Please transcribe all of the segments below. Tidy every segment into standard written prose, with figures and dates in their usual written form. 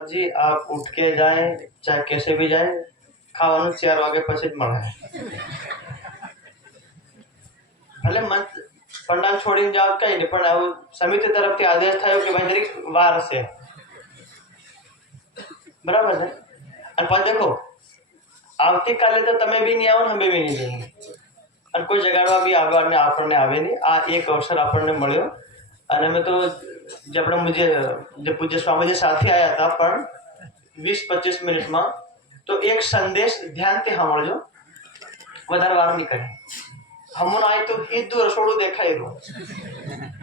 जी आप उठ के जाएं चाहे कैसे भी जाएं, ખાવાનું 4 વાગે પછી જ મળે. ભલે મંચ પંડાલ છોડીને જાઓ કઈ નહીં, પણ આવું સમિતિ તરફથી આદેશ થયો કે ભાઈ જરીક વાર છે, બરાબર છે. અને પણ દેખો આવતીકાલે તો તમે બી નહીં આવો ને અમે બી નહીં જઈએ, અને કોઈ જગાડવા બી આગળ આપણને આવે નહીં. આ એક અવસર આપણને મળ્યો અને અમે તો જે આપણે મુજે જે પૂજ્ય સ્વામીજી સાથે આવ્યા હતા, પણ 20-25 મિનિટમાં તો એક સંદેશ ધ્યાનથી સાંભળજો, વધારે વાર નહીં કરે. હમણાં આય તો સીધું રસોડું દેખાઈ રહ્યું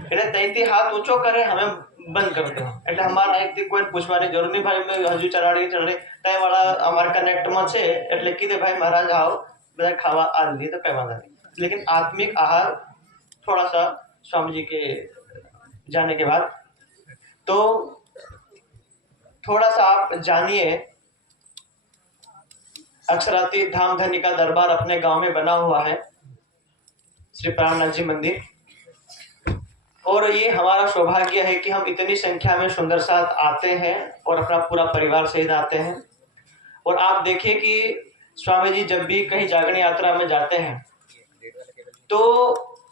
એટલે ત્યાંથી હાથ ઊંચો કરે અમે બંધ કરી દો, એટલે અમારા અહીંથી કોઈ પૂછવાની જરૂર નહીં. ભાઈ મેં હજુ ચરાડી ત્યાં વાળા અમારા કનેક્ટમાં છે એટલે કીધે ભાઈ महाराज आओ બધા खावा आ ली तो कई वादा नहीं. लेकिन आत्मिक आहार थोड़ा सा स्वामी जी के जाने के बाद तो थोड़ा सा आप जानिए. अक्षरातीत धाम धनी का दरबार अपने गांव में बना हुआ है, श्री प्राणनाथ जी मंदिर, और ये हमारा सौभाग्य है कि हम इतनी संख्या में सुंदर साथ आते हैं और अपना पूरा परिवार सहित आते हैं. और आप देखिए कि स्वामी जी जब भी कहीं जागरण यात्रा में जाते हैं तो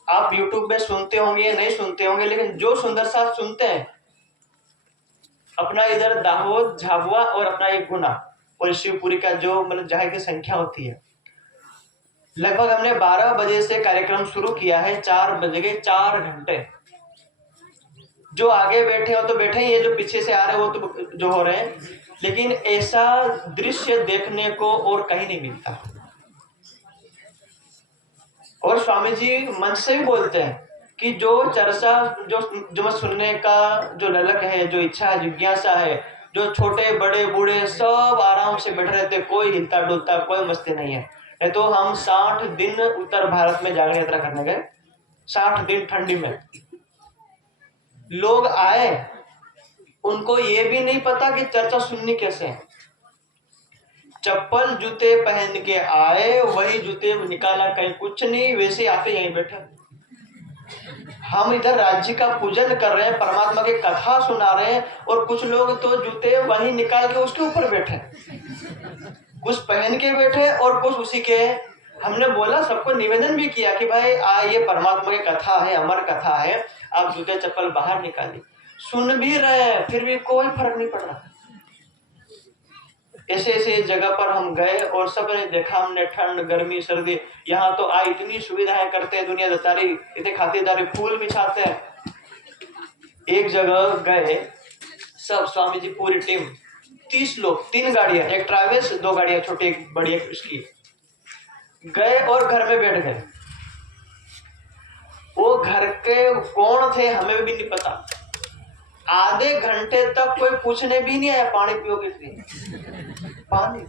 आप YouTube में सुनते होंगे नहीं सुनते होंगे, लेकिन जो सुंदर साथ सुनते हैं अपना इधर दाहोद झाबुआ और अपना एक गुना और शिवपुरी का जो मतलब जहाँ की संख्या होती है, लगभग हमने 12 बजे से कार्यक्रम शुरू किया है. 4 बजे के 4 घंटे. जो आगे बैठे हो तो बैठे ही, ये जो पीछे से आ रहे हो तो जो हो रहे हैं, लेकिन ऐसा दृश्य देखने को और कहीं नहीं मिलता. और स्वामी जी मंच से भी बोलते हैं कि जो चर्चा जो सुनने का जो ललक है, जो इच्छा है, जिज्ञासा है, जो छोटे बड़े बूढ़े सब आराम से बैठे रहते, कोई हिलता डुलता कोई मस्ती नहीं है. नहीं तो हम 60 दिन उत्तर भारत में जागरण यात्रा करने गए, 60 दिन ठंडी में. लोग आए, उनको ये भी नहीं पता कि चर्चा सुननी कैसे है. चप्पल जूते पहन के आए, वही जूते निकाला, कहीं कुछ नहीं, वैसे आके यहीं बैठे. हम इधर राज्य का पूजन कर रहे हैं, परमात्मा की कथा सुना रहे हैं, और कुछ लोग तो जूते वहीं निकाल के उसके ऊपर बैठे, कुछ पहन के बैठे और कुछ उसी के. हमने बोला, सबको निवेदन भी किया कि भाई ये परमात्मा की कथा है, अमर कथा है, आप जूते चप्पल बाहर निकालिए. सुन भी रहे हैं फिर भी कोई फर्क नहीं पड़ रहा. ऐसे ऐसे जगह पर हम गए और सबने देखा, हमने ठंड गर्मी सर्दी, यहाँ तो इतनी सुविधाएं करते हैं दुनिया दारी, इतने खातिरदारी, फूल बिछाते हैं. एक जगह गए सब स्वामी जी पूरी टीम 30 लोग, 3 गाड़ियां, एक ट्रैवल्स, 2 गाड़ियां छोटी एक बड़ी एक उसकी, गए और घर में बैठ गए. वो घर के कौन थे हमें भी नहीं पता. आधे घंटे तक कोई पूछने भी नहीं आया पानी पियोगे फिर पानी.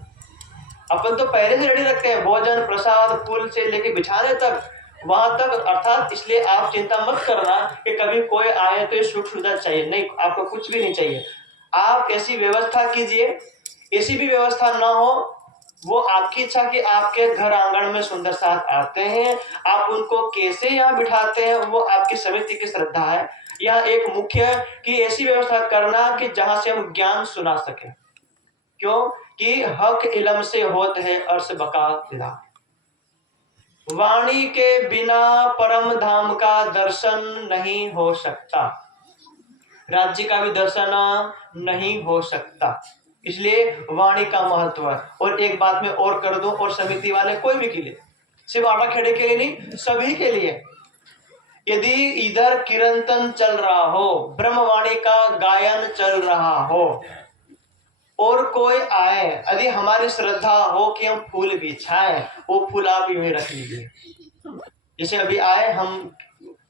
अपन तो पहले से रेडी रखते हैं, भोजन प्रसाद फूल से लेके बिछाने तक, वहां तक. अर्थात इसलिए आप चिंता मत करना कि कभी कोई आए तो सुख सुविधा चाहिए, नहीं, आपको कुछ भी नहीं चाहिए. आप ऐसी व्यवस्था कीजिए, ऐसी भी व्यवस्था ना हो, वो आपकी इच्छा कि आपके घर आंगन में सुंदर साथ आते हैं, आप उनको कैसे यहाँ बिठाते हैं वो आपकी समिति की श्रद्धा है. यह एक मुख्य कि ऐसी व्यवस्था करना कि जहां से हम ज्ञान सुना सके. क्यों कि हक इलम से होत है अर्श बका दिला. वाणी के बिना परम धाम का दर्शन नहीं हो सकता, राज्य का भी दर्शन नहीं हो सकता. इसलिए वाणी का महत्व है. और एक बात में और कर दूं, और समिति वाले कोई भी के लिए, सिर्फ आटा खेड़े के लिए नहीं, सभी के लिए, यदि इधर कीर्तन चल रहा हो, ब्रह्मवाणी का गायन चल रहा हो, और कोई आए, यदि हमारी श्रद्धा हो कि हम फूल बिछाएं, वो फूल आप यूं ही रख लीजिए. जैसे अभी आए, हम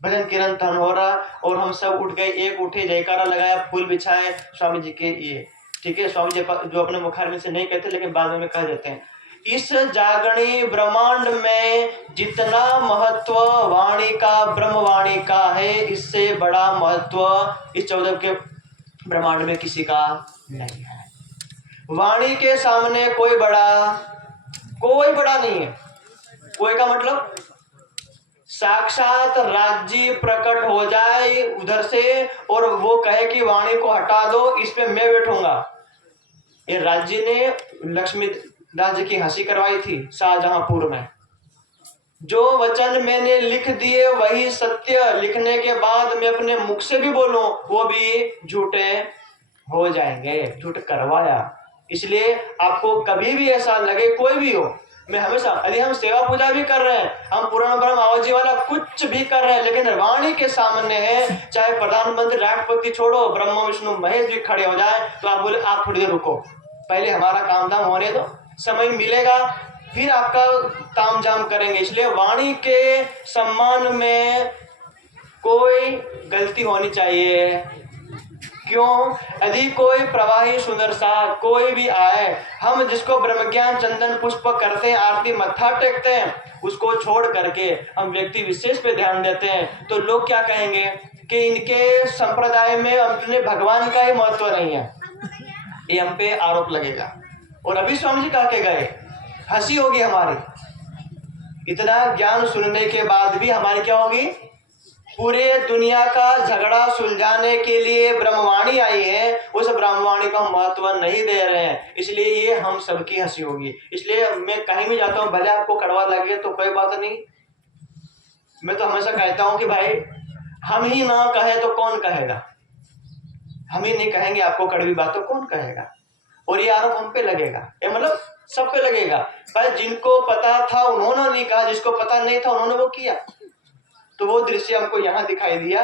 भजन कीर्तन हो रहा और हम सब उठ गए, एक उठे, जयकारा लगाया, फूल बिछाए स्वामी जी के ये, ठीक है. स्वामी जी जो अपने मुखार में से नहीं कहते लेकिन बाद में कह देते हैं. इस जागरणी ब्रह्मांड में जितना महत्व वाणी का, ब्रह्मवाणी का है, इससे बड़ा महत्व इस 14 के ब्रह्मांड में किसी का नहीं है. वाणी के सामने कोई बड़ा नहीं है. कोई का मतलब साक्षात राज्य प्रकट हो जाए उधर से और वो कहे कि वाणी को हटा दो, इस पे मैं बैठूंगा, ये राज्य ने लक्ष्मी राज्य की हंसी करवाई थी शाहजहांपुर में। जो वचन मैंने लिख दिए वही सत्य, लिखने के बाद मैं अपने मुख से भी बोलूं वो भी झूठे हो जाएंगे। झूठ करवाया। इसलिए आपको कभी भी ऐसा लगे, कोई भी हो, मैं हमेशा, यदि हम सेवा पूजा भी कर रहे हैं, हम पूर्ण ब्रह्म आवाजी वाला कुछ भी कर रहे हैं, लेकिन वाणी के सामने है, चाहे प्रधानमंत्री राष्ट्रपति छोड़ो, ब्रह्मा विष्णु महेश भी खड़े हो जाए, तो आप बोले आप थोड़ी देर रुको, पहले हमारा काम धाम होने दो, समय मिलेगा फिर आपका ताम झाम करेंगे। इसलिए वाणी के सम्मान में कोई गलती होनी चाहिए। क्यों? यदि कोई प्रवाही सुंदर सा कोई भी आए, हम जिसको ब्रह्म ज्ञान चंदन पुष्प करते हैं, आरती मत्था टेकते हैं, उसको छोड़ करके हम व्यक्ति विशेष पे ध्यान देते हैं, तो लोग क्या कहेंगे कि इनके संप्रदाय में अपने भगवान का ही महत्व नहीं है, ये हम पे आरोप लगेगा। और अभी स्वामी जी कह के गए, हंसी होगी हमारी। इतना ज्ञान सुनने के बाद भी हमारी क्या होगी? पूरे दुनिया का झगड़ा सुलझाने के लिए ब्रह्मवाणी आई है, उस ब्रह्मवाणी का महत्व नहीं दे रहे हैं, इसलिए ये हम सबकी हंसी होगी। इसलिए मैं कहीं भी जाता हूँ, भले आपको कड़वा लगे तो कोई बात नहीं, मैं तो हमेशा कहता हूँ कि भाई हम ही ना कहे तो कौन कहेगा, हम ही नहीं कहेंगे आपको कड़वी बात तो कौन कहेगा। और ये आरोप हम पे लगेगा, ये मतलब सब पे लगेगा। पर जिनको पता था उन्होंने नहीं कहा, जिसको पता नहीं था उन्होंने वो किया। तो वो दृश्य हमको यहाँ दिखाई दिया,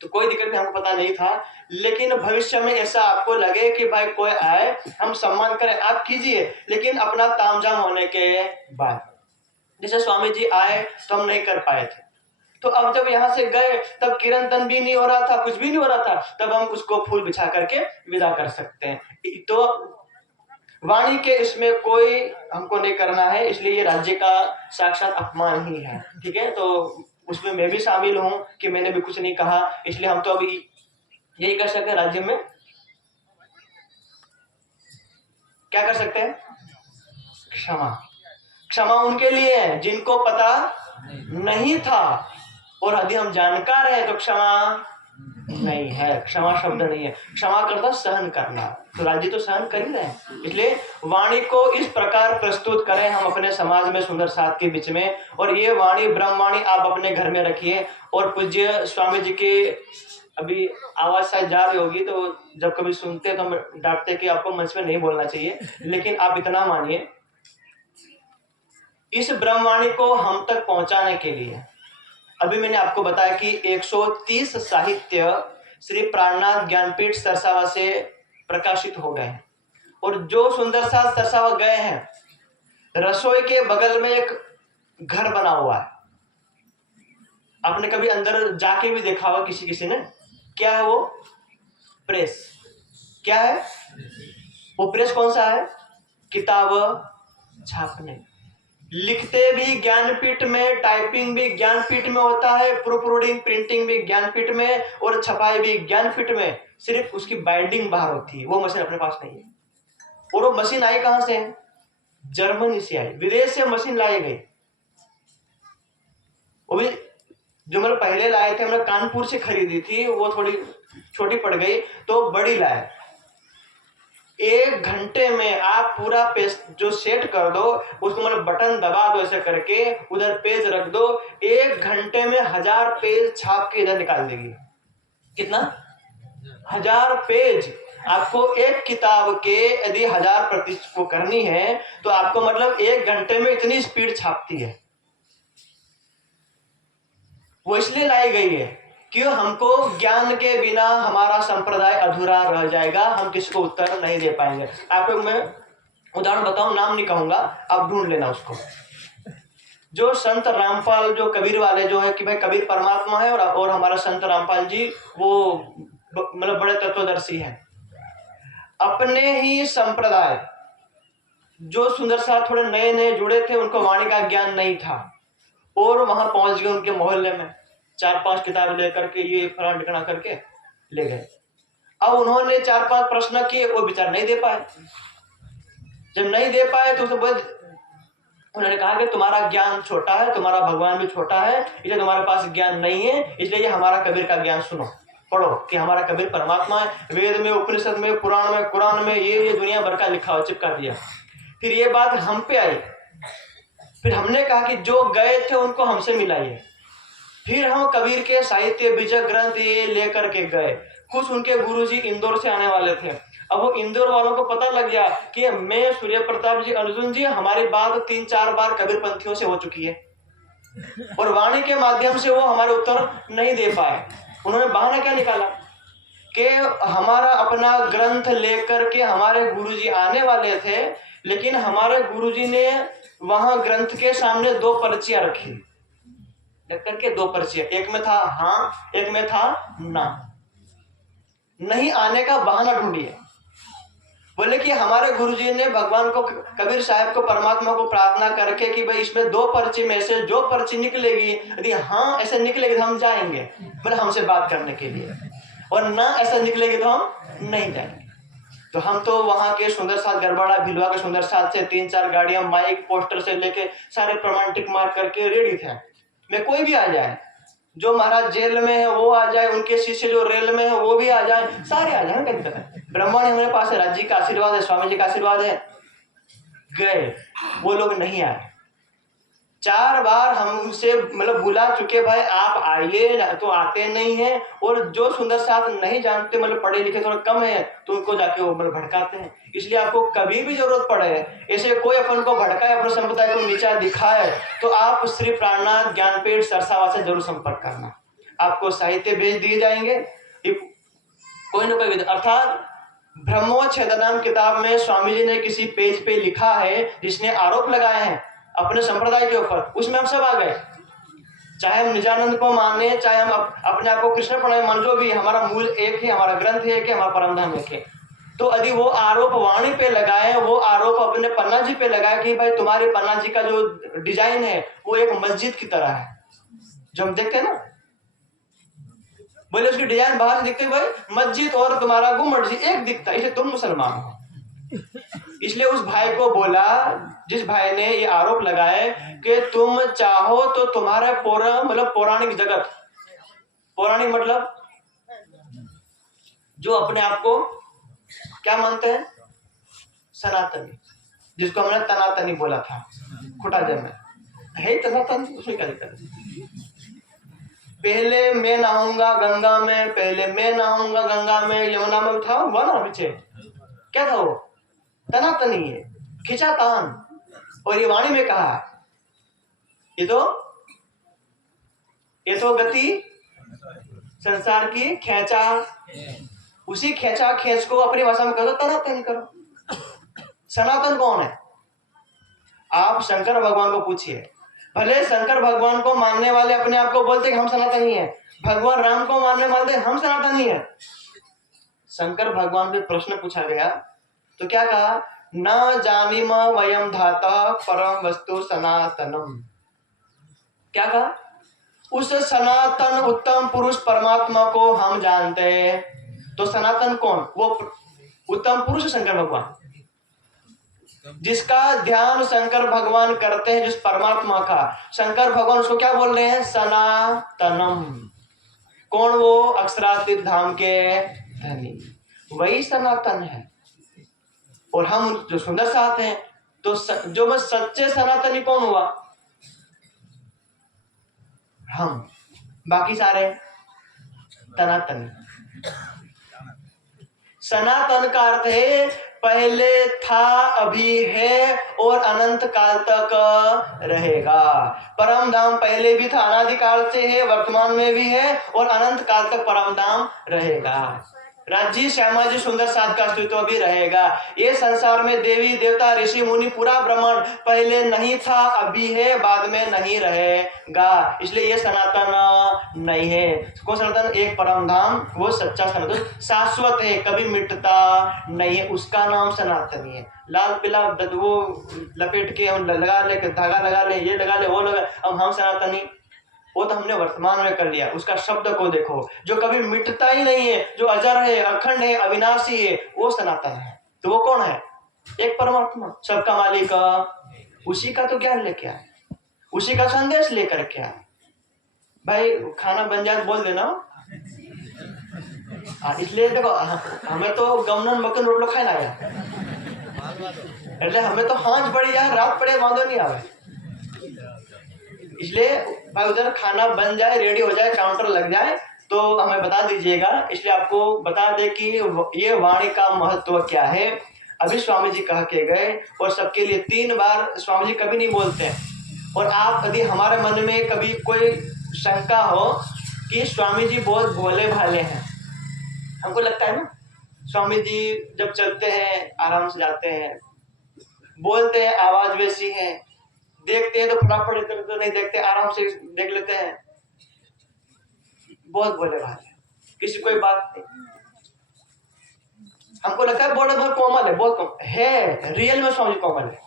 तो कोई दिक्कत नहीं, हमको पता नहीं था। लेकिन भविष्य में ऐसा आपको लगे कि भाई कोई आए, हम सम्मान करें, आप कीजिए, लेकिन अपना तामझाम होने के बाद। जैसे स्वामी जी आए तो हम नहीं कर पाए थे, तो अब जब यहाँ से गए तब कीर्तन भी नहीं हो रहा था, कुछ भी नहीं हो रहा था, तब हम उसको फूल बिछा करके विदा कर सकते हैं। तो वाणी के इसमें कोई हमको नहीं करना है, इसलिए ये राज्य का साक्षात अपमान ही है। ठीक है, तो उसमें मैं भी शामिल हूं कि मैंने भी कुछ नहीं कहा, इसलिए हम तो अभी यही कर सकते हैं, राज्य में क्या कर सकते हैं? क्षमा। क्षमा उनके लिए है जिनको पता नहीं था, और यदि हम जानकार हैं तो क्षमा नहीं है, क्षमा शब्द नहीं है। क्षमा करता सहन करना, तो राज्य तो सहन कर ही रहे हैं। इसलिए वाणी को इस प्रकार प्रस्तुत करें हम अपने समाज में सुंदर साथ के बीच में, और ये वाणी ब्रह्मवाणी आप अपने घर में रखिए। और पूज्य स्वामी जी की अभी आवाज शायद जा रही होगी, तो जब कभी सुनते तो हम डांटते कि आपको मंच में नहीं बोलना चाहिए, लेकिन आप इतना मानिए, इस ब्रह्मवाणी को हम तक पहुंचाने के लिए अभी मैंने आपको बताया कि 130 साहित्य श्री प्राणनाथ ज्ञानपीठ सरसावा से प्रकाशित हो गए हैं। और जो सुंदर सा सरसावा गए हैं, रसोई के बगल में एक घर बना हुआ है, आपने कभी अंदर जाके भी देखा होगा किसी किसी ने। क्या है वो? प्रेस। क्या है वो प्रेस? कौन सा है? किताब छापने। लिखते भी ज्ञानपीठ में, टाइपिंग भी ज्ञानपीठ में होता है, प्रूफ रीडिंग प्रिंटिंग भी ज्ञानपीठ में, और छपाई भी ज्ञानपीठ में। सिर्फ उसकी बाइंडिंग बाहर होती है, वो मशीन अपने पास नहीं है। और वो मशीन आई कहां से? जर्मनी से आई, विदेश से मशीन लाई गई। वो भी जो मतलब पहले लाए थे, हमने कानपुर से खरीदी थी, वो थोड़ी छोटी पड़ गई, तो बड़ी लाए। 1 घंटे में आप पूरा पेज जो सेट कर दो, उसको मतलब बटन दबा दो ऐसे करके, उधर पेज रख दो, 1 घंटे में 1000 पेज छाप के इधर निकाल देगी। कितना? 1000 पेज। आपको एक किताब के यदि 1000 प्रति को करनी है, तो आपको मतलब 1 घंटे में इतनी स्पीड छापती है। वो इसलिए लाई गई है क्यों? हमको ज्ञान के बिना हमारा संप्रदाय अधूरा रह जाएगा, हम किसी को उत्तर नहीं दे पाएंगे। आपको मैं उदाहरण बताऊं, नाम नहीं कहूंगा, आप ढूंढ लेना उसको। जो संत रामपाल, जो कबीर वाले जो है कि भाई कबीर परमात्मा है, और हमारा संत रामपाल जी वो मतलब बड़े तत्वदर्शी हैं। अपने ही संप्रदाय जो सुंदर सा थोड़े नए नए जुड़े थे, उनको वाणी का ज्ञान नहीं था, और वहां पहुंच गए उनके मोहल्ले में, 4-5 किताब लेकर के ये फलां ढिकना करके ले गए। अब उन्होंने 4-5 प्रश्न किए, वो बेचारे नहीं दे पाए। जब नहीं दे पाए तो उन्होंने कहा कि तुम्हारा ज्ञान छोटा है, तुम्हारा भगवान भी छोटा है, इसलिए तुम्हारे पास ज्ञान नहीं है, इसलिए ये हमारा कबीर का ज्ञान सुनो। पढ़ो कि हमारा कबीर परमात्मा है। वेद में, उपनिषद में, पुराण में, कुरान में ये दुनिया भर का लिखा हो, चिपका दिया। फिर ये बात हम पे आई, फिर हमने कहा कि जो गए थे उनको हमसे मिलाइए। फिर हम कबीर के साहित्य बीजक ग्रंथ ये लेकर के गए। कुछ उनके गुरुजी इंदौर से आने वाले थे। अब वो इंदौर वालों को पता लग गया कि मैं, सूर्य प्रताप जी, अर्जुन जी, हमारी बात 3-4 बार कबीर पंथियों से हो चुकी है और वाणी के माध्यम से वो हमारे उत्तर नहीं दे पाए। उन्होंने बहाना क्या निकाला कि हमारा अपना ग्रंथ लेकर के हमारे गुरुजी आने वाले थे, लेकिन हमारे गुरुजी ने वहां ग्रंथ के सामने 2 पर्चियां रखी, रख करके 2 पर्चियां, एक में था हाँ, एक में था ना। नहीं आने का बहाना ढूंढिए। बोले कि हमारे गुरुजी ने भगवान को, कबीर साहब को, परमात्मा को प्रार्थना करके कि भाई इसमें 2 पर्ची में से जो पर्ची निकलेगी, यदि हाँ ऐसे निकलेगी तो हम जाएंगे, बोले हमसे बात करने के लिए, और ना ऐसा निकलेगी तो हम नहीं जाएंगे। तो हम तो वहां के सुंदर साथ, गरबाड़ा भिलवा के सुंदर साथ से 3-4 गाड़ियां, माइक, पोस्टर से लेके सारे प्रमाण टिक मार करके रेडी थे। मैं कोई भी आ जाए, जो महाराज जेल में है वो आ जाए, उनके शिष्य जो रेल में है वो भी आ जाए, सारे आ जाए, क्या दिक्कत है। ब्रह्मांड हमारे पास है, राज्य का आशीर्वाद है, स्वामी जी का आशीर्वाद है। गए, वो लोग नहीं आए। 4 बार हमसे मतलब बुला चुके, भाई आप आइए, तो आते नहीं है। और जो सुंदर साथ नहीं जानते, मतलब पढ़े लिखे थोड़ा कम है, तो उनको जाके वो मतलब भड़काते हैं। इसलिए आपको कभी भी जरूरत पड़े, ऐसे कोई अपन को भड़काए, अपने संप्रदाय को नीचा दिखाए, तो आप श्री प्राणनाथ ज्ञानपीठ सरसावा से जरूर संपर्क करना। आपको साहित्य भेज दिए जाएंगे, कोई ना कोई, अर्थात ब्रह्मोच्छेदनम किताब में स्वामी जी ने किसी पेज पे लिखा है, जिसने आरोप लगाए हैं अपने संप्रदाय के ऊपर, उसमें हम सब आ गए। चाहे हम निजानंद को माने, चाहे हम अपने आप को कृष्ण प्रणय मान, जो भी, हमारा मूल एक है, हमारा ग्रंथ एक है, हमारा परम धाम एक है। तो यदि वो आरोप वाणी पे लगाए, वो आरोप अपने पन्ना जी पे लगाए कि भाई तुम्हारे पन्ना जी का जो डिजाइन है वो एक मस्जिद की तरह है, जो हम देखते हैं ना, बोले उसकी डिजाइन बाहर से दिखते, भाई मस्जिद और तुम्हारा गुम्बद जी एक दिखता है, इसलिए तुम मुसलमान हो। इसलिए उस भाई को बोला, जिस भाई ने ये आरोप लगाए कि तुम चाहो तो तुम्हारा मतलब पौराणिक जगत, पौराणिक मतलब जो अपने आप को क्या मानते हैं, सनातनी, जिसको हमने तनातनी बोला था, खुटा जन्म है तनातन, उसमें क्या दिक्कत है। पहले मैं नहाऊंगा गंगा में, पहले मैं नहाऊंगा गंगा में, यमुना में था हुआ ना पीछे, क्या था वो, तनातनी है, खिंचा तान। और ये वाणी में कहा, ये तो गति संसार की खेचा, उसी खेचा खेच को अपनी भाषा में करो, तनातनी करो। सनातन कौन है? आप शंकर भगवान को पूछिए। भले शंकर भगवान को मानने वाले अपने आप को बोलते कि हम सनातनी हैं, भगवान राम को मानने वाले हम सनातनी हैं। शंकर भगवान पे प्रश्न पूछा गया तो क्या कहा, न जानीम वयम धाता परम वस्तु सनातनम। क्या कहा, उस सनातन उत्तम पुरुष परमात्मा को हम जानते हैं। तो सनातन कौन? वो उत्तम पुरुष शंकर भगवान, जिसका ध्यान शंकर भगवान करते हैं, जिस परमात्मा का, शंकर भगवान उसको क्या बोल रहे हैं, सनातनम। कौन? वो अक्षरातीत धाम के धनी, वही सनातन है। और हम जो सुंदर साथ हैं, तो जो मैं सच्चे सनातनी कौन हुआ? हम, बाकी सारे तनातनी। सनातन का अर्थ है पहले था, अभी है और अनंत काल तक रहेगा। परम धाम पहले भी था, अनादिकाल से है, वर्तमान में भी है और अनंत काल तक परम धाम रहेगा। राज्य श्यामा जी सुंदर साथ का अस्तित्व भी रहेगा। ये संसार में देवी देवता ऋषि मुनि पूरा ब्रह्मांड पहले नहीं था, अभी है, बाद में नहीं रहेगा। इसलिए ये सनातन नहीं है। कौन सनातन? एक परम धाम, वो सच्चा सनातन, शाश्वत है, कभी मिटता नहीं है, उसका नाम सनातनी है। लाल पीला वो लपेट के हम लगा ले, धागा लगा ले, ये लगा ले, वो लगा, अब हम सनातनी, वो तो हमने वर्तमान में कर लिया। उसका शब्द को देखो, जो कभी मिटता ही नहीं है, जो अजर है, अखंड है, अविनाशी है, वो सनातन है। तो वो कौन है? एक परमात्मा, सबका मालिक, उसी का तो ज्ञान लेके आए, उसी का संदेश लेकर के आए। भाई खाना बन जाए बोल देना, इसलिए देखो हमें तो गमनन मकन रोटलो खाए ना आया, એટલે हमें तो हांज पड़ी यार, रात पड़े वांदो नहीं आवे। इसलिए भाई उधर खाना बन जाए, रेडी हो जाए, काउंटर लग जाए तो हमें बता दीजिएगा। इसलिए आपको बता दे कि ये वाणी का महत्व क्या है। अभी स्वामी जी कह के गए और सबके लिए 3 बार स्वामी जी कभी नहीं बोलते हैं। और आप यदि हमारे मन में कभी कोई शंका हो कि स्वामी जी बहुत भोले भाले हैं, हमको लगता है ना स्वामी जी जब चलते हैं आराम से जाते हैं, बोलते हैं आवाज वैसी है, देखते हैं तो फटाफट इधर उधर नहीं देखते, आराम से देख लेते हैं, बहुत भोले भाले, किसी कोई बात नहीं। हमको लगता है बहुत कोमल है, बहुत कोमल है, रियल में स्वामी कोमल है,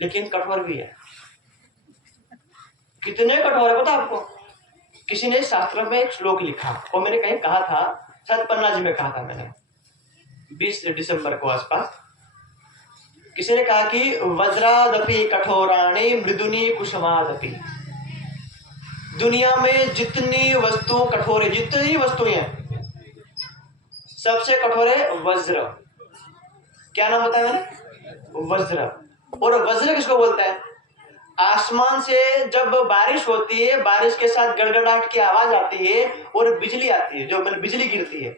लेकिन कठोर भी है। कितने कठोर है पता आपको? किसी ने शास्त्र में एक श्लोक लिखा, वो मैंने कहीं कहा था, शायद पन्ना जी में कहा था मैंने, 20 दिसंबर को आसपास। किसी ने कहा कि वज्रादपि कठोराणि मृदुनि कुसुमादपि। दुनिया में जितनी वस्तु कठोर है, जितनी वस्तुएं हैं, सबसे कठोर है वज्र। क्या नाम बताया मैंने? वज्र। और वज्र किसको बोलता है? आसमान से जब बारिश होती है, बारिश के साथ गड़गड़ाहट की आवाज आती है और बिजली आती है, जो बिजली गिरती है,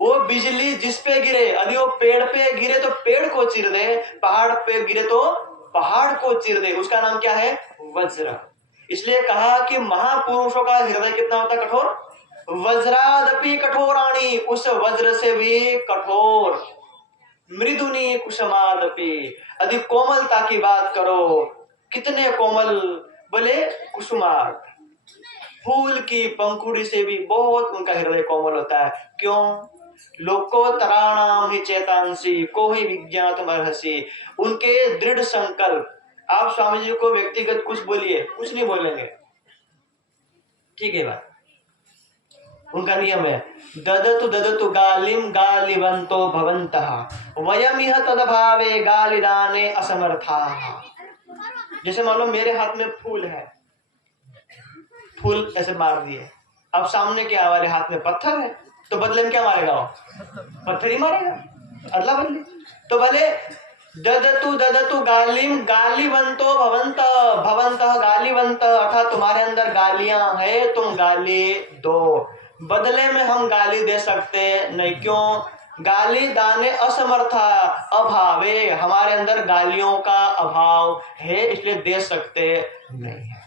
वो बिजली जिस पे गिरे, यदि वो पेड़ पे गिरे तो पेड़ को चीर दे, पहाड़ पे गिरे तो पहाड़ को चीर दे, उसका नाम क्या है? वज्र। इसलिए कहा कि महापुरुषों का हृदय कितना होता है? कठोर। वज्रादपि कठोराणि, उस वज्र से भी कठोर। मृदुनि कुसुमादपि, यदि कोमलता की बात करो, कितने कोमल, बोले कुसुमाद, फूल की पंखुड़ी से भी बहुत उनका हृदय कोमल होता है। क्यों? लोकोत्तराणाम हि चेतांसी को ही विज्ञातमर्हसि, उनके दृढ़ संकल्प। आप स्वामी जी को व्यक्तिगत कुछ बोलिए, कुछ नहीं बोलेंगे, ठीक है बात। उनका नियम है, ददतु ददतु गालिम गालिवंतो भवन्तः वयमिह तदभावे गालिदाने असमर्थाः। जैसे मान लो मेरे हाथ में फूल है, फूल ऐसे मार दिए, अब सामने के वाले हाथ में पत्थर है, तो बदले में क्या मारेगा? वो पत्थर ही मारेगा, अदला बदली। तो भले ददतु ददतु गालिम गालिवंतो भवन्तः भवन्तः गालिवंतः, अर्थात तुम्हारे अंदर गालियां है, तुम गाली दो, बदले में हम गाली दे सकते नहीं। क्यों? गाली दाने असमर्था, अभावे, हमारे अंदर गालियों का अभाव है, इसलिए दे सकते नहीं है।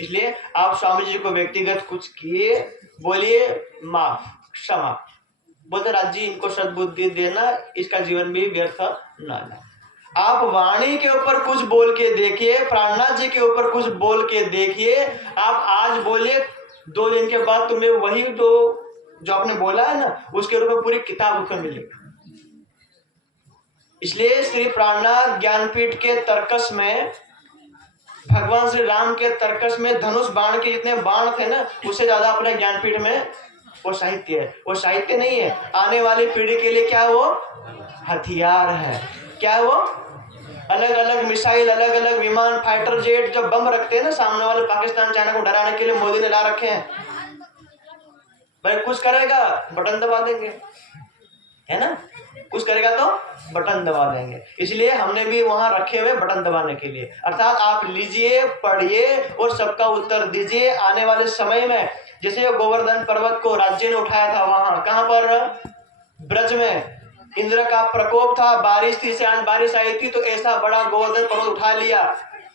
इसलिए आप स्वामी जी को व्यक्तिगत कुछ किए, बोलिए माफ, क्षमा, बोलते राज जी इनको सद्बुद्धि देना, इसका जीवन भी व्यर्थ ना ना। आप वाणी के ऊपर कुछ बोल के देखिए, प्राणनाथ जी के ऊपर कुछ बोल के देखिए, आप आज बोलिए, 2 दिन के बाद तुम्हें वही तो जो आपने बोला है ना, उसके रूप में पूरी किताब उसमें मिलेगा। इसलिए श्री प्राणनाथ ज्ञानपीठ के तर्कस में, भगवान श्री राम के तर्कस में धनुष बाण के जितने बाण थे ना, उससे ज्यादा अपने ज्ञानपीठ में वो साहित्य है। वो साहित्य नहीं है, आने वाली पीढ़ी के लिए क्या वो हथियार है। क्या वो अलग अलग मिसाइल, अलग अलग विमान, फाइटर जेट, जो बम रखते हैं ना सामने वाले पाकिस्तान चाइना को डराने के लिए, मोदी ने ला रखे हैं। भाई कुछ करेगा बटन दबा देंगे, है ना, कुछ करेगा तो बटन दबा देंगे। इसलिए हमने भी वहां रखे हुए बटन दबाने के लिए। अर्थात आप लीजिए, पढ़िए और सबका उत्तर दीजिए। आने वाले समय में जैसे गोवर्धन पर्वत को राज्य ने उठाया था, वहां कहां पर? ब्रज में इंद्र का प्रकोप था, बारिश थी, शांत बारिश आई थी, तो ऐसा बड़ा गोवर्धन पर्वत उठा लिया।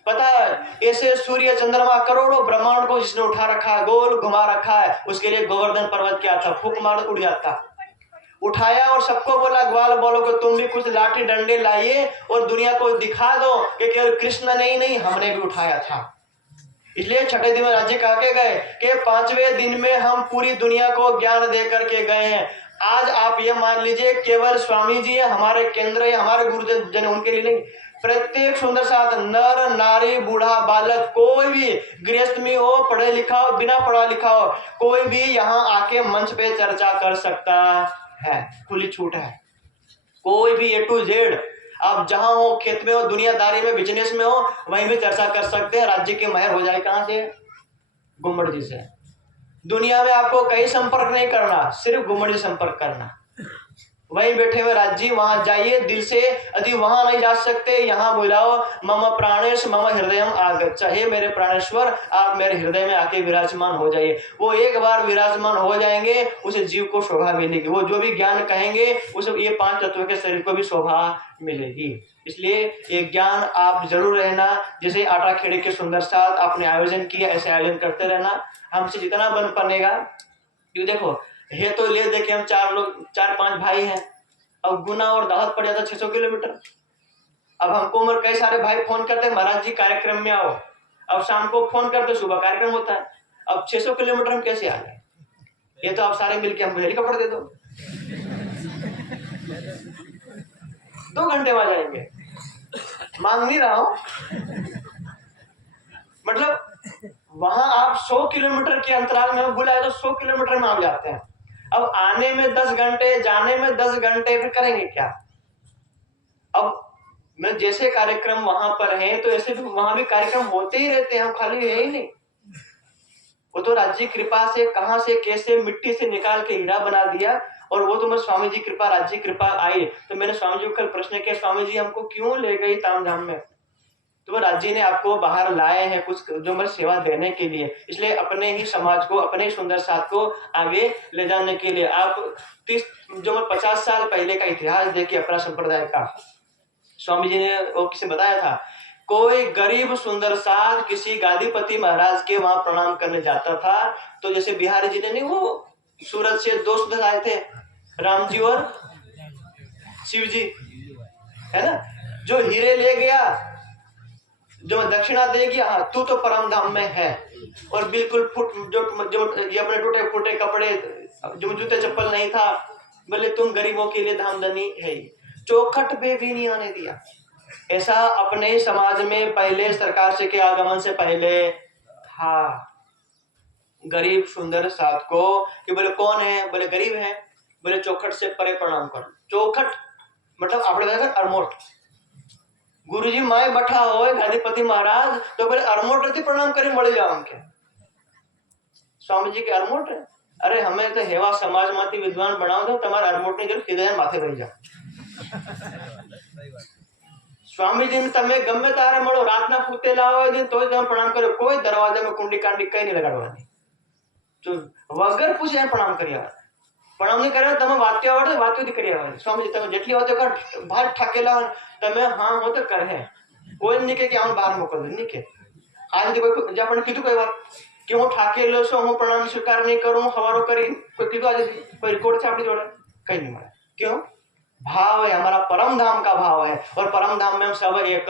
पता है ऐसे सूर्य चंद्रमा करोड़ों ब्रह्मांड को जिसने उठा रखा है, गोल घुमा रखा है, उसके लिए गोवर्धन पर्वत क्या था? फूंक मार उड़ जाता। उठाया और सबको बोला, ग्वाल बोलो कि तुम भी कुछ लाठी डंडे लाइए और दुनिया को दिखा दो कि केवल कृष्ण नहीं हमने भी उठाया था। इसलिए छठे दिन में राज्य कह के गए कि 5वें दिन में हम पूरी दुनिया को ज्ञान दे करके गए हैं। आज आप ये मान लीजिए, केवल स्वामी जी है हमारे केंद्र है, हमारे गुरुजन उनके लिए नहीं, प्रत्येक सुंदर साथ नर नारी बूढ़ा बालक, कोई भी गृहस्थ में हो, पढ़े लिखा हो, बिना पढ़ा लिखा हो, कोई भी यहाँ आके मंच पे चर्चा कर सकता है, खुली छूट है। कोई भी A to Z, आप जहां हो, खेत में हो, दुनियादारी में, बिजनेस में हो, वहीं भी चर्चा कर सकते हैं। राज्य के महर हो जाए कहां से? गुम्बड़ जी से। दुनिया में आपको कहीं संपर्क नहीं करना, सिर्फ घुमड़ संपर्क करना। वहीं बैठे हुए राज्य वहां जाइए दिल से, यदि वहां नहीं जा सकते यहाँ बुलाओ, मम प्राणेश मम हृदयम आगच्छ, हे मेरे प्राणेश्वर आप मेरे हृदय में आके विराजमान हो जाइए। वो एक बार विराजमान हो जाएंगे उसे जीव को शोभा मिलेगी, वो जो भी ज्ञान कहेंगे उसे ये 5 तत्वों के शरीर को भी शोभा मिलेगी। इसलिए ये ज्ञान आप जरूर रहना। जैसे आटा खेड़े के सुंदर साथ आपने आयोजन किया, ऐसे आयोजन करते रहना, हमसे जितना बन पाएगा। क्यों देखो है तो ले देखे हम 4-5 भाई हैं, अब गुना और दावत पड़ जाता 600 किलोमीटर। अब हमको उम्र कई सारे भाई फोन करते हैं महाराज जी कार्यक्रम में आओ, अब शाम को फोन करते सुबह कार्यक्रम होता है, अब 600 किलोमीटर हम कैसे आ जाए? ये तो आप सारे मिलके हमको हेलीकॉप्टर दे दो, 2 घंटे में आ जाएंगे। मांग नहीं रहा हूं, मतलब वहां आप 100 किलोमीटर के अंतराल में बुलाए तो 100 किलोमीटर में आप जाते हैं। अब आने में 10 घंटे, जाने में 10 घंटे, फिर करेंगे क्या? अब मैं जैसे कार्यक्रम वहां पर है तो ऐसे भी वहां भी कार्यक्रम होते ही रहते हैं, हम खाली है ही नहीं। वो तो राज्य की कृपा से कहां से कैसे मिट्टी से निकाल के हीरा बना दिया, और वो तो मैं स्वामी जी कृपा, राज्य कृपा आई। तो मैंने स्वामी जी को कल प्रश्न किया, स्वामी जी हमको क्यों ले गई तामझाम में? तो वो राज्य ने आपको बाहर लाए हैं कुछ जो मैं सेवा देने के लिए, इसलिए अपने ही समाज को, अपने ही सुंदर साथ को आगे ले जाने के लिए। आप 50 साल पहले का इतिहास देखिए अपना संप्रदाय का। स्वामी जी ने वो किसे बताया था, कोई गरीब सुंदर साथ किसी गादीपति महाराज के वहां प्रणाम करने जाता था, तो जैसे बिहारी जी ने नहीं, वो सूरत से 2 सुंदर आए थे, राम जी और शिव जी, है ना, जो हीरे ले गया, जो दक्षिणा देगी, हाँ तू तो परम धाम में है, और बिल्कुल जो ये अपने टूटे फूटे कपड़े, जो जूते चप्पल नहीं था, बोले तुम गरीबों के लिए धामधनी है, चौखट पे भी नहीं आने दिया। ऐसा अपने समाज में पहले सरकार से के आगमन से पहले था। गरीब सुंदर साथ को कि बोले कौन है, बोले गरीब है, बोले चौखट से परे प्रणाम कर। चौखट मतलब आपने अरमोट, गुरुजी माए बैठा हो गादीपति महाराज, तो बोले अरमोट रहती प्रणाम करी मरे जाओ उनके। स्वामी जी के अरमोट है, अरे हमें तो हेवा समाज माती विद्वान बनाओ दो, तुम्हारे अरमोट ने जरूर हृदय माथे बन जा। स्वामी जी ने तमें गमे तारे मळो, रातना पूते लाओ दिन तो जब प्रणाम करो, कोई दरवाजे में कुंडी कांडी कहीं नहीं लगाड़वानी, जो वगर पूछे प्रणाम करिया। प्रणाम नहीं करे तमे वात्य आवड़े वात्यो दी करिया। स्वामी जी तमे जेटली वात्यो कर बाहर ठाकेला तमे हां हो तो करे, कोई नहीं के कि हम बाहर मोकल दे नहीं के। आज कोई जे आपण कीधु कोई बात कि હું ઠાકેલો છું, હું પ્રણામ સ્વીકાર નહીં કરું, હું હવારો કરી કોઈ કીધું આજે કોઈ रिकॉर्ड છે આપણી જોડે? कहीं नहीं મળે। क्यों? भाव है, हमारा परम धाम का भाव है, और परम धाम में हम सब एक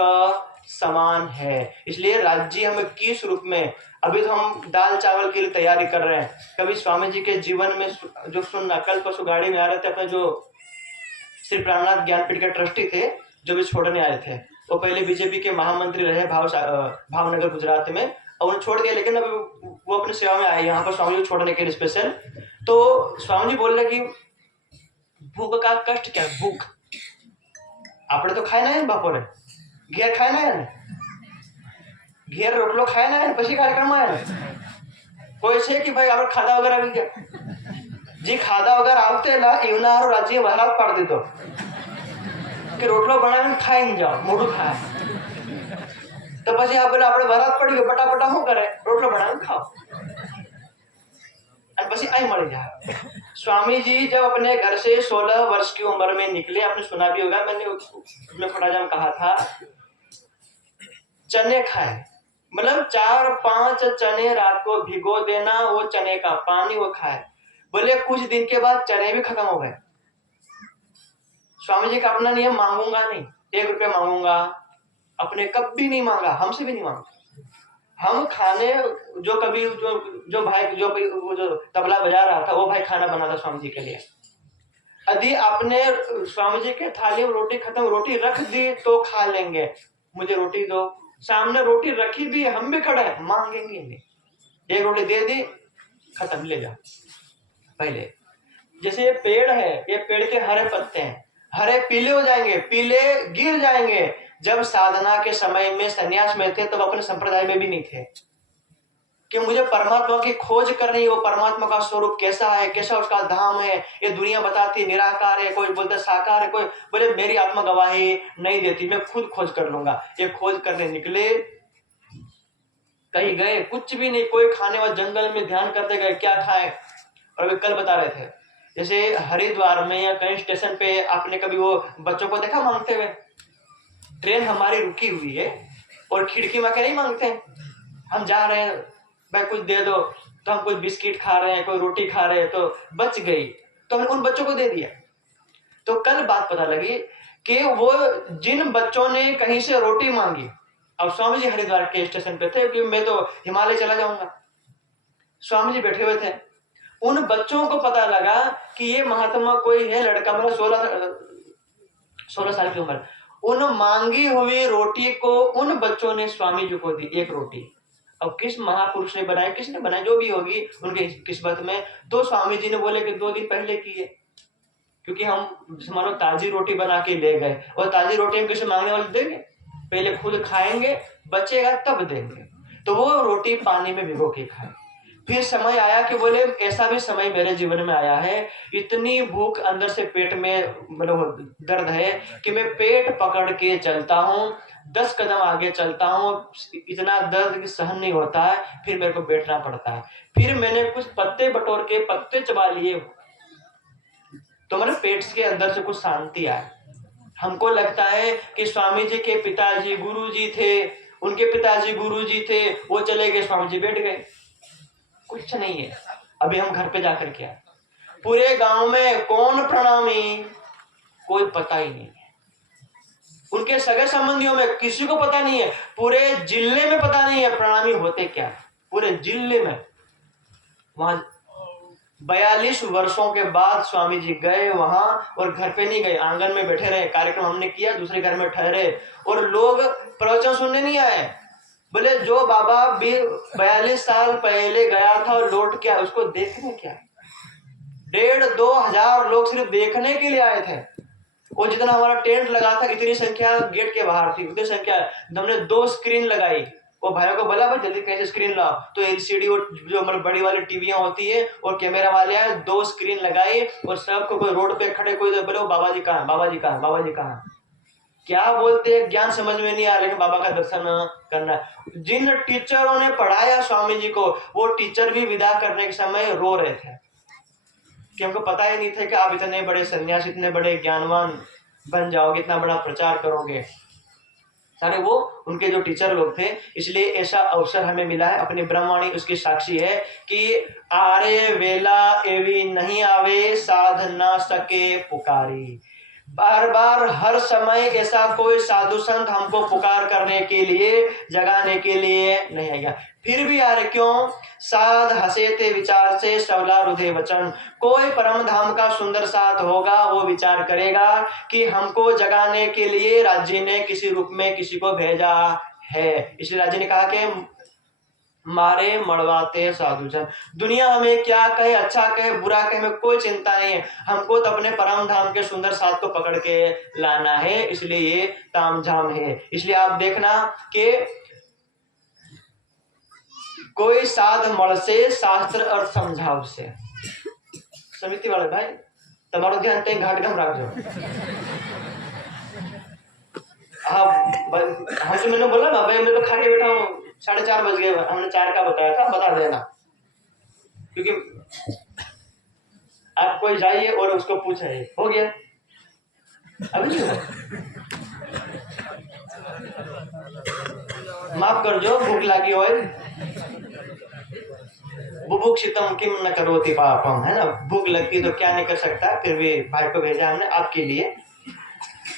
समान है। इसलिए राज्य हमें किस रूप में, अभी तो हम दाल चावल के लिए तैयारी कर रहे हैं। कभी स्वामी जी के जीवन में जो सुनना, कल परसों गाड़ी में आ रहे थे अपने जो श्री प्राणनाथ ज्ञानपीठ के ट्रस्टी थे, जो भी छोड़ने आए थे, वो पहले बीजेपी के महामंत्री रहे भावनगर गुजरात में, और उन्हें छोड़ दिया, लेकिन अभी वो अपनी सेवा में आए यहाँ पर स्वामी जी को छोड़ने के लिए स्पेशल। तो स्वामी जी बोल रहे कि भूख का कष्ट क्या है? भूख आपने तो खाए ना बपोरे घेर खाए ना, घेर रोटलो खाए ना, पी कार्यक्रम आया कोई छे कि भाई आप खाधा वगैरह આવી ગયા जी, खाधा वगैरह આવતે લા એવના હારો રાજ્ય વહારાત પાડી દીધો કે રોટલો બનાવીને ખાઈને જાઓ, મોઢું ખાય, तो પછી આપણે વરાત પડી ગયો, પટાપટા શું કરે, રોટલો બનાવીને ખાઓ और પછી आई मर जाए। स्वामी जी जब अपने घर से 16 वर्ष की उम्र में निकले, आपने सुना भी होगा, मैंने उसमें फटाजाम कहा था, चने खाए, मतलब 4-5 चने रात को भिगो देना, वो चने का पानी वो खाए। बोले कुछ दिन के बाद चने भी खत्म हो गए। स्वामी जी का अपना नियम, मांगूंगा नहीं, 1 रुपया मांगूंगा, अपने कभी नहीं मांगा, हमसे भी नहीं मांगा। हम खाने जो कभी जो भाई जो तबला बजा रहा था, वो भाई खाना बना था स्वामी जी के लिए। यदि आपने स्वामी जी के थाली में रोटी खत्म, रोटी रख दी तो खा लेंगे, मुझे रोटी दो, सामने रोटी रखी दी, हम भी खड़े मांगेंगे नहीं, 1 रोटी दे दी खत्म, ले जा। पहले जैसे ये पेड़ है, ये पेड़ के हरे पत्ते हैं, हरे पीले हो जाएंगे, पीले गिर जाएंगे। जब साधना के समय में संन्यास में थे तब अपने संप्रदाय में भी नहीं थे, कि मुझे परमात्मा की खोज करनी है, वो परमात्मा का स्वरूप कैसा है, कैसा उसका धाम है। ये दुनिया बताती निराकार है, कोई बोलता साकार है, कोई बोले मेरी आत्मा गवाही नहीं देती, मैं खुद खोज कर लूंगा। ये खोज करने निकले, कहीं गए कुछ भी नहीं, कोई खाने वाले जंगल में ध्यान करते गए क्या खाए। और अभी कल बता रहे थे, जैसे हरिद्वार में या कहीं स्टेशन पे आपने कभी वो बच्चों को देखा मांगते हुए? ट्रेन हमारी रुकी हुई है और खिड़की में के नहीं मांगते, हम जा रहे हैं भाई कुछ दे दो, तो हम कुछ बिस्किट खा रहे हैं, कोई रोटी खा रहे हैं, तो बच गई तो हमने उन बच्चों को दे दिया। तो कल बात पता लगी कि वो जिन बच्चों ने कहीं से रोटी मांगी, अब स्वामी जी हरिद्वार के स्टेशन पे थे कि मैं तो हिमालय चला जाऊंगा, स्वामी जी बैठे हुए थे। उन बच्चों को पता लगा कि ये महात्मा कोई है, लड़का मेरा 16 साल की उम्र, उन मांगी हुई रोटी को उन बच्चों ने स्वामी जी को दी, एक रोटी। अब किस महापुरुष ने बनाई, किसने बनाई, जो भी होगी उनके किस्मत में। तो स्वामी जी ने बोले कि 2 दिन पहले की है, क्योंकि हम मानो ताजी रोटी बना के ले गए, और ताजी रोटी हम किसी मांगने वाले देंगे, पहले खुद खाएंगे, बचेगा तब देंगे। तो वो रोटी पानी में भिगो के खाए। फिर समय आया कि बोले ऐसा भी समय मेरे जीवन में आया है, इतनी भूख अंदर से पेट में मतलब दर्द है कि मैं पेट पकड़ के चलता हूँ, 10 कदम आगे चलता हूँ, इतना दर्द कि सहन नहीं होता है, फिर मेरे को बैठना पड़ता है। फिर मैंने कुछ पत्ते बटोर के पत्ते चबा लिए, तो मेरे पेट के अंदर से कुछ शांति आए। हमको लगता है कि स्वामी जी के पिताजी गुरु जी थे, उनके पिताजी गुरु जी थे, वो चले गए, स्वामी जी बैठ गए, कुछ नहीं है। अभी हम घर पे जाकर क्या, पूरे गांव में कौन प्रणामी, कोई पता ही नहीं है। उनके सगे संबंधियों में किसी को पता नहीं है, पूरे जिले में पता नहीं है प्रणामी होते क्या, पूरे जिले में। वहां 42 वर्षों के बाद स्वामी जी गए वहां, और घर पे नहीं गए, आंगन में बैठे रहे, कार्यक्रम हमने किया, दूसरे घर में ठहरे, और लोग प्रवचन सुनने नहीं आए। बोले जो बाबा 42 साल पहले गया था और लौट के आया, उसको देखने क्या, 1,500-2 हजार लोग सिर्फ देखने के लिए आए थे। वो जितना हमारा टेंट लगा था, इतनी संख्या गेट के बाहर थी, उतनी संख्या। हमने 2 स्क्रीन लगाई, वो भाइयों को बोला भाई जल्दी कैसे स्क्रीन लाओ, तो एलसीडी और जो हमारी बड़ी वाली टीवियां होती है और कैमरा वाले आए, 2 स्क्रीन लगाई, और सबको, कोई रोड पे खड़े, कोई बोले बाबा जी कहाँ, बाबा जी कहाँ, बाबा जी कहाँ, क्या बोलते हैं ज्ञान समझ में नहीं आ रहा, लेकिन बाबा का दर्शन करना। जिन टीचरों ने पढ़ाया स्वामी जी को, वो टीचर भी विदा करने के समय रो रहे थे, कि हमको पता ही नहीं था कि आप इतने बड़े सन्यासी, इतने बड़े ज्ञानवान बन जाओगे, इतना बड़ा प्रचार करोगे। सारे वो उनके जो टीचर लोग थे, इसलिए ऐसा अवसर हमें मिला है। अपनी ब्रह्मवाणी उसकी साक्षी है कि आरे वेला एवी नहीं आवे, साध ना सके पुकारी। बार बार हर समय ऐसा कोई साधु संत हमको पुकार करने के लिए, जगाने के लिए नहीं आएगा। फिर भी यार क्यों, साध हसे ते विचार से सवला हृदय वचन। कोई परम धाम का सुंदर साथ होगा, वो विचार करेगा कि हमको जगाने के लिए राज्य ने किसी रूप में किसी को भेजा है। इसलिए राज्य ने कहा कि मारे मड़वाते साधुजन। दुनिया हमें क्या कहे, अच्छा कहे, बुरा कहे, हमें कोई चिंता नहीं है, हमको तो अपने परम धाम के सुंदर साथ को पकड़ के लाना है। इसलिए ये ताम झाम है। इसलिए आप देखना कि कोई साध मड़ से, शास्त्र और समझाव से। समिति वाले भाई तुम्हारा ध्यान कहीं घाट घम रख दो। हमसे मैंने बोला ना भाई, मैं तो खा के बैठा हूँ, 4:30 बज गए, हमने 4 का बताया था, बता देना, क्योंकि आप कोई जाइए और उसको पूछे हो गया अभी नहीं हुआ, माफ कर जो भूख लगी हो, बुभुक्षितम किम न करोति पापम, है ना, भूख लगती तो क्या नहीं कर सकता, फिर भी भाई को भेजा हमने आपके लिए।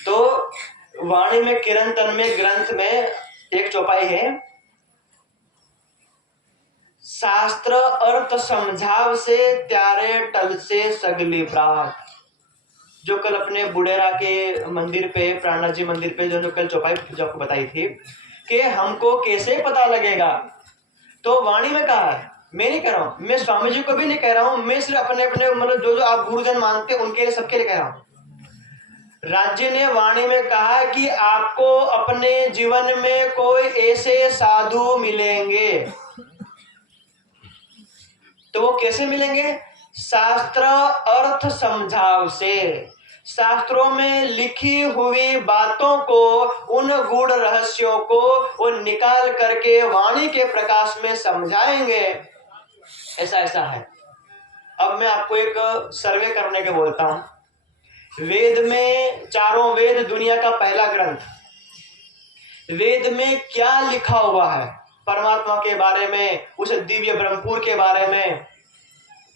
तो वाणी में किरण तन में ग्रंथ में एक चौपाई है, शास्त्र अर्थ समझाव से त्यारे टल से सगली प्रात। जो कल अपने बुडेरा के मंदिर पे, प्राणा जी मंदिर पे जो कल चौपाई जो आपको बताई थी कि हमको कैसे पता लगेगा, तो वाणी में कहा है, मैं नहीं कह रहा हूं, मैं स्वामी जी को भी नहीं कह रहा हूं, मैं सिर्फ अपने अपने मतलब जो जो आप गुरुजन मानते हैं उनके लिए, सबके लिए कह रहा हूं। राज्य ने वाणी में कहा कि आपको अपने जीवन में कोई ऐसे साधु मिलेंगे तो वो कैसे मिलेंगे? शास्त्र अर्थ समझाव से, शास्त्रों में लिखी हुई बातों को, उन गूढ़ रहस्यों को वो निकाल करके वाणी के प्रकाश में समझाएंगे। ऐसा ऐसा है। अब मैं आपको एक सर्वे करने के बोलता हूं। वेद में, चारों वेद दुनिया का पहला ग्रंथ, वेद में क्या लिखा हुआ है परमात्मा के बारे में, उस दिव्य ब्रह्मपुर के बारे में,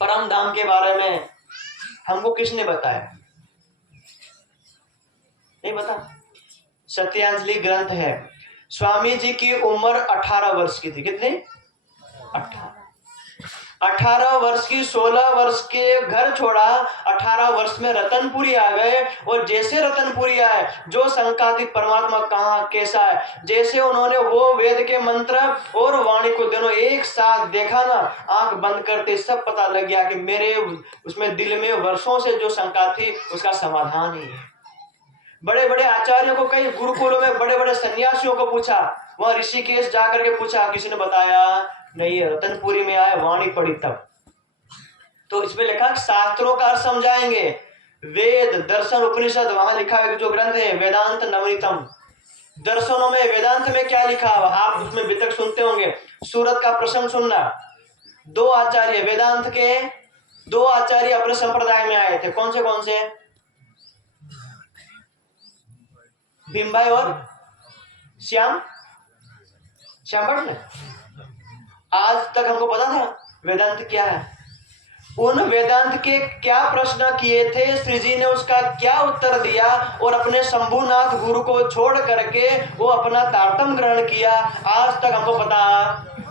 परम धाम के बारे में, हमको किसने बताया? नहीं बता। सत्यांजलि ग्रंथ है। स्वामी जी की उम्र 18 वर्ष की थी। कितनी? 18 वर्ष की, 16 वर्ष के घर छोड़ा, 18 वर्ष में रतनपुरी आ गए। और जैसे रतनपुरी आए, जो शंका थी परमात्मा कहाँ कैसा है, जैसे उन्होंने वो वेद के मंत्र और वाणी को दोनों एक साथ देखा ना, आंख बंद करते सब पता लग गया कि मेरे उसमें दिल में वर्षों से जो शंका थी उसका समाधान ही है। बड़े बड़े आचार्यों को, कई गुरुकुलों में बड़े बड़े सन्यासियों को पूछा, वहां ऋषिकेश जाकर के पूछा, किसी ने बताया नहीं है। रतनपुरी में आए, वाणी पढ़ी तब। तो इसमें लिखा शास्त्रों का अर्थ समझाएंगे, वेद दर्शन उपनिषद, वहां लिखा है जो ग्रंथ है वेदांत नवनीतम। दर्शनों में, वेदांत में क्या लिखा हुआ आप उसमें अभी तक सुनते होंगे। सूरत का प्रसंग सुनना। दो आचार्य वेदांत के, दो आचार्य अपने संप्रदाय में आए थे। कौन से? भीमभाई और श्याम भट्ट ने। आज तक हमको पता था वेदांत क्या है, उन वेदांत के क्या प्रश्न किए थे, श्री जी ने उसका क्या उत्तर दिया, और अपने शंभुनाथ गुरु को छोड़ करके वो अपना तारतम ग्रहण किया। आज तक हमको पता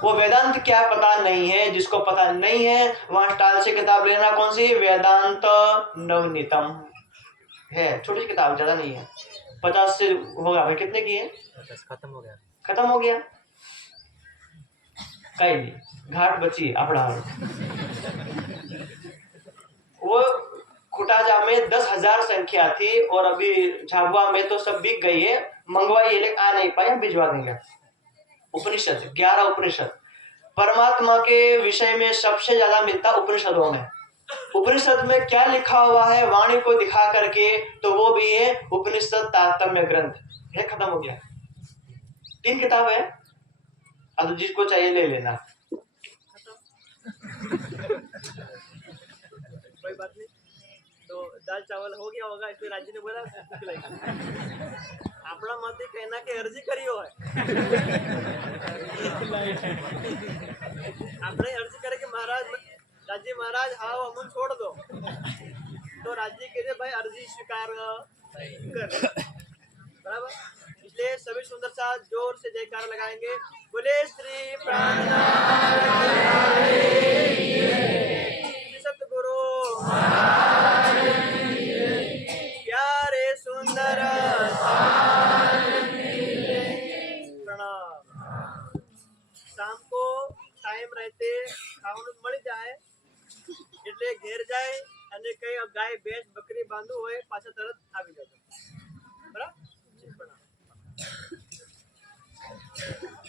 वो वेदांत क्या पता नहीं है। जिसको पता नहीं है वहां स्टाल से किताब लेना। कौन सी? वेदांत नवनीतम है, छोटी किताब, ज्यादा नहीं है, 50 से होगा भाई। कितने की है? 50। खत्म हो गया। कहीं नहीं, घाट बची अपना। वो खुटाजा में 10,000 संख्या थी, और अभी झाबुआ में तो सब बिक गई है। मंगवाइए, लेकिन आ नहीं पाए, हम भिजवा देंगे। उपनिषद, 11 उपनिषद परमात्मा के विषय में सबसे ज्यादा मिलता उपनिषदों में। उपनिषद में क्या लिखा हुआ है वाणी को दिखा करके, तो वो भी है उपनिषद तारतम्य ग्रंथ है। खत्म हो गया। 3 किताब है, अब जिसको चाहिए ले लेना। कोई बात नहीं। तो दाल चावल हो गया होगा, इसलिए राज्य ने बोला अपना मत ही कहना कि अर्जी करी हो है। आपने अर्जी करे कि महाराज, राज्य महाराज हाँ हम छोड़ दो, तो राज्य कहते भाई अर्जी स्वीकार कर। बराबर। इसलिए सभी सुंदर सा जोर से जयकार लगाएंगे। बोले श्री सतगुरु प्यारे सुंदर प्रणाम। शाम को टाइम रहते खाવાનું મળી જાય એટલે ઘેર જાય અને કઈ ગાય ભેંસ બકરી બાંધવું હોય પાછા તરત આવી જજો। બરાબર।